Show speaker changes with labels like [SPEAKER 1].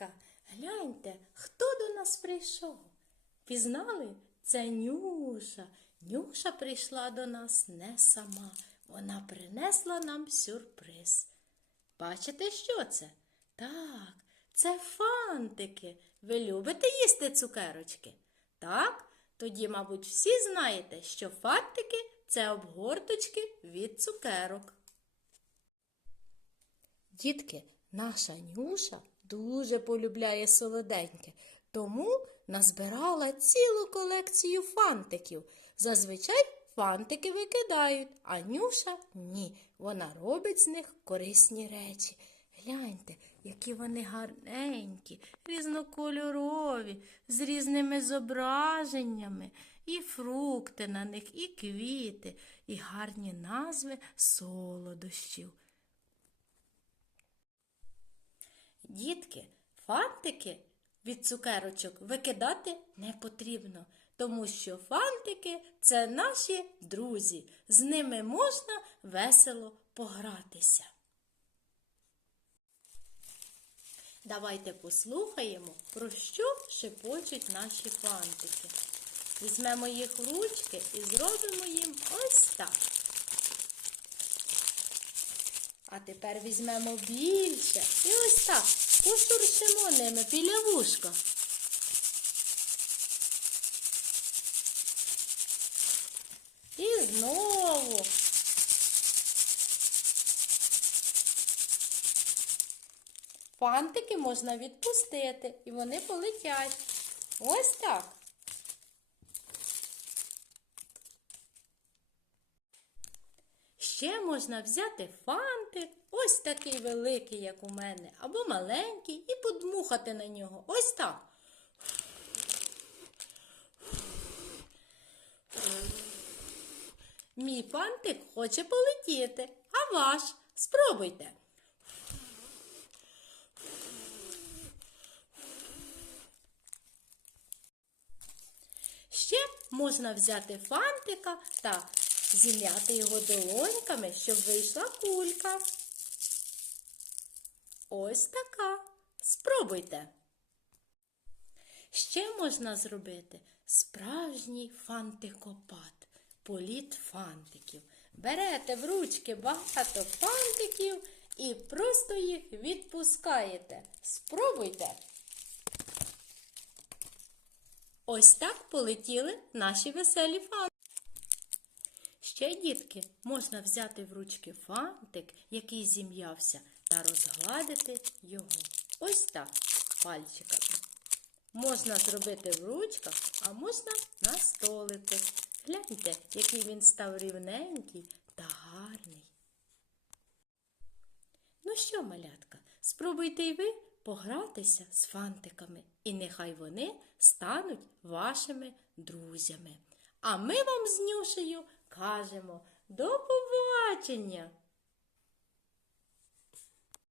[SPEAKER 1] малятка, гляньте, хто до нас прийшов. Пізнали? Це Нюша. Нюша прийшла до нас не сама. Вона принесла нам сюрприз. Бачите, що це? Так, це фантики. Ви любите їсти цукерочки? Так? Тоді, мабуть, всі знаєте, що фантики це обгорточки від цукерок. Дітки, наша Нюша дуже полюбляє солоденьке, тому назбирала цілу колекцію фантиків. Зазвичай фантики викидають, а Нюша ні. Вона робить з них корисні речі. Гляньте, які вони гарненькі, різнокольорові, з різними зображеннями, і фрукти на них, і квіти, і гарні назви солодощів. Дітки, фантики від цукерочок викидати не потрібно, тому що фантики це наші друзі. З ними можна весело погратися. Давайте послухаємо, про що шепочуть наші фантики. Візьмемо їх в ручки і зробимо їм ось так. А тепер візьмемо більше і ось так пошуршимо ними біля вушка. І знову. Фантики можна відпустити, і вони полетять. Ось так. Ще можна взяти фантик, ось такий великий, як у мене, або маленький, і подмухати на нього. Ось так. Мій фантик хоче полетіти, а ваш спробуйте. Ще можна взяти фантика та зім'яти його долоньками, щоб вийшла кулька. Ось така. Спробуйте. Ще можна зробити справжній фантикопад, політ фантиків. Берете в ручки багато фантиків і просто їх відпускаєте. Спробуйте. Ось так полетіли наші веселі фантики. Ще, дітки, можна взяти в ручки фантик, який зім'явся, та розгладити його. Ось так, пальчиками. Можна зробити в ручках, а можна на столику. Гляньте, який він став рівненький та гарний. Ну що, малятка, спробуйте й ви погратися з фантиками, і нехай вони стануть вашими друзями. А ми вам з Нюшею кажемо до побачення!